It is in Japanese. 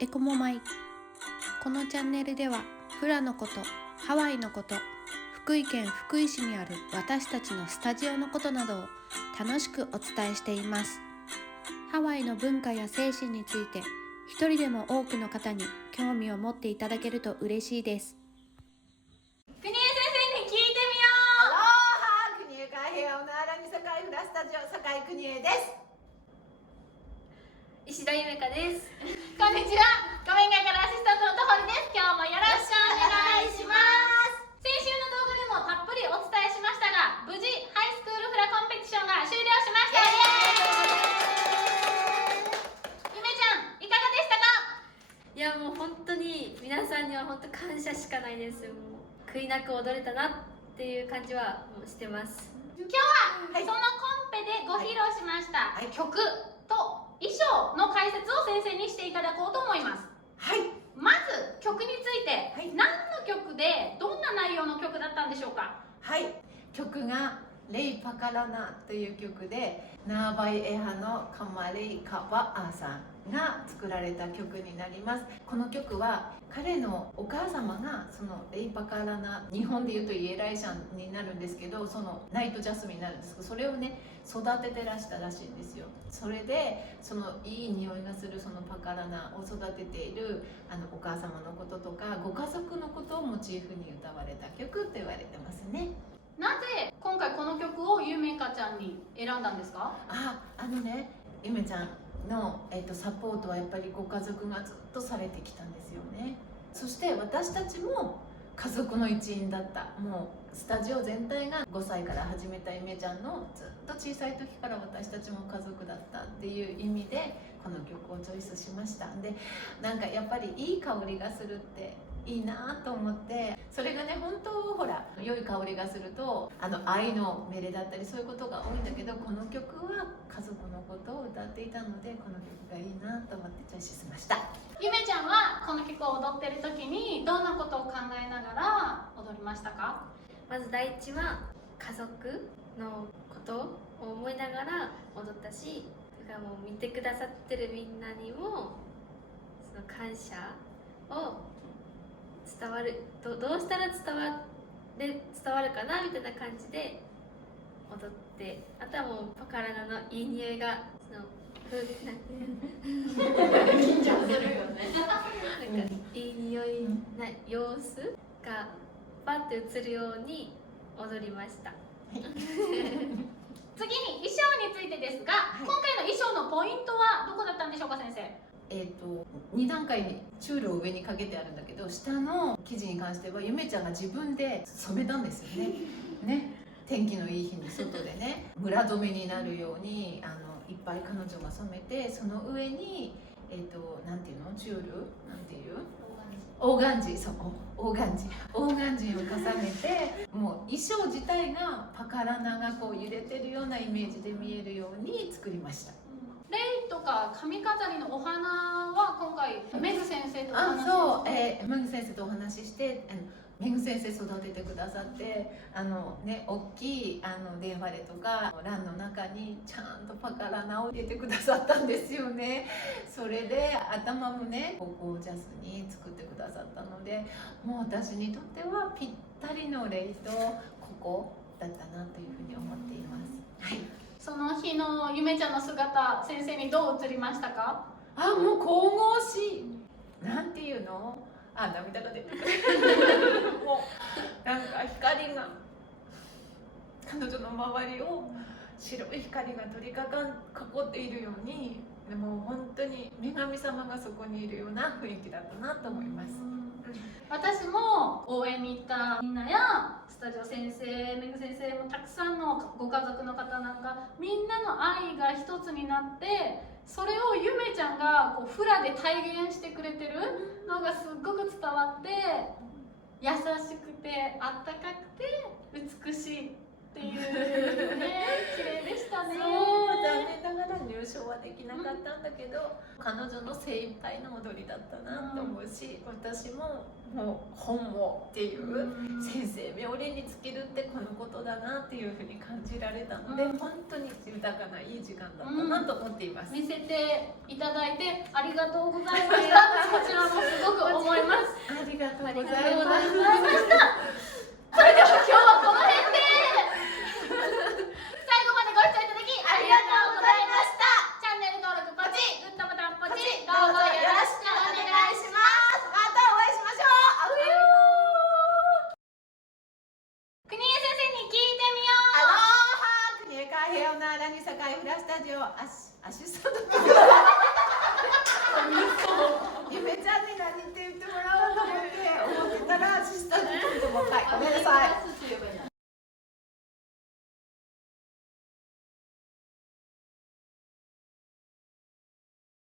エコモマイ。このチャンネルではフラのこと、ハワイのこと、福井県福井市にある私たちのスタジオのことなどを楽しくお伝えしています。ハワイの文化や精神について一人でも多くの方に興味を持っていただけると嬉しいです。国枝先生に聞いてみよう。アローハ、国枝海平オナーラに堺フラスタジオ堺国枝です。石田ゆめかです。こんにちは。画面外からアシスタントのとほりです。今日もよろしくお願いします。先週の動画でもたっぷりお伝えしましたが、無事ハイスクールフラコンペティションが終了しました。ゆめちゃん、いかがでしたか？いやもう本当に皆さんには本当感謝しかないです。もう悔いなく踊れたなっていう感じはもうしてます。今日はそのコンペでご披露しました曲と衣装の解説を先生にしていただこうと思います。はい、まず曲について、はい、何の曲でどんな内容の曲だったんでしょうか？はい、曲がレイパカラナという曲で、ナーバイエハのカマレイカバアーさんが作られた曲になります。この曲は彼のお母様がそのレイパカラナ、日本でいうとイエライシャンになるんですけど、そのナイトジャスミンになるんですけど、それをね育ててらしたらしいんですよ。それでそのいい匂いがするそのパカラナを育てているお母様のこととかご家族のことをモチーフに歌われた曲と言われてますね。なぜ今回この曲をゆめかちゃんに選んだんですか？ゆめちゃんの、サポートはやっぱりご家族がずっとされてきたんですよね。そして私たちも家族の一員だった。もうスタジオ全体が5歳から始めたゆめちゃんのずっと小さい時から私たちも家族だったっていう意味でこの曲をチョイスしました。でなんかやっぱりいい香りがするっていいなと思って、それがね本当ほら良い香りがすると愛の命令だったりそういうことが多いんだけど、この曲は家族のことを歌っていたのでこの曲がいいなと思ってチョイスしました。ゆめちゃんはこの曲を踊ってる時にどんなことを考えながら踊りましたか？まず第一は家族のことを思いながら踊ったし、だからもう見てくださってるみんなにもその感謝を伝わるどうしたら伝わるかなみたいな感じで踊って、あとはもうパカラナのいい匂いがその緊張するよね。なんかいい匂いな様子がパッて映るように踊りました。次に衣装についてですが、今回の衣装のポイントはどこだったんでしょうか、先生？2段階にチュールを上にかけてあるんだけど、下の生地に関してはゆめちゃんが自分で染めたんですよね。天気のいい日に外でねムラ染めになるようにいっぱい彼女が染めて、その上になんていうの、チュールなんていうオーガンジー、そうオーガンジーを重ねて、もう衣装自体がパカラナがこう揺れてるようなイメージで見えるように作りました。レイとか髪飾りのお花は今回メグ先生とお話しして、そう、メグ先生とお話ししてメグ先生育ててくださって、大きいデンファレとかランの中にちゃんとパカラナを入れてくださったんですよね。それで頭もねゴージャスに作ってくださったので、もう私にとってはぴったりのレイとここだったなというふうに思っています。はい、その日のゆめちゃんの姿、先生にどう映りましたか？もう神々しい、なんていうの、涙が出てくるもうなんか光が彼女の周りを白い光が取り囲っているように、でも本当に女神様がそこにいるような雰囲気だったなと思います。私も応援に行ったみんなやスタジオ先生、メグ先生もたくさんのご家族の方なんか、みんなの愛が一つになって、それをゆめちゃんがこうフラで体現してくれてるのがすっごく伝わって、優しくてあったかくて美しいっていうね、綺麗でしたね。そう、残念ながら入賞はできなかったんだけど、彼女の精一杯の踊りだったなと思うし、私ももう本望っていう先生冥利に尽きるってこのことだなっていうふうに感じられたので、本当に豊かないい時間だったなと思っています。見せていただいてありがとうございました。こちらもすごく思います。ありがとうございありがとうございま。ますそれでは今日はこの辺で最後までご視聴いただきありがとうございました。チャンネル登録ポチ、グッドボタンポチ、どうぞよろしくお願いします。またお会いしましょう。あうよ国枝先生に聞いてみよアロう。ハ国枝海平なラニサカイフラスタジオアシスタントゆめちゃんに何って言ってもらおうと思ってたらアシスタントとばっかりごめんなさい。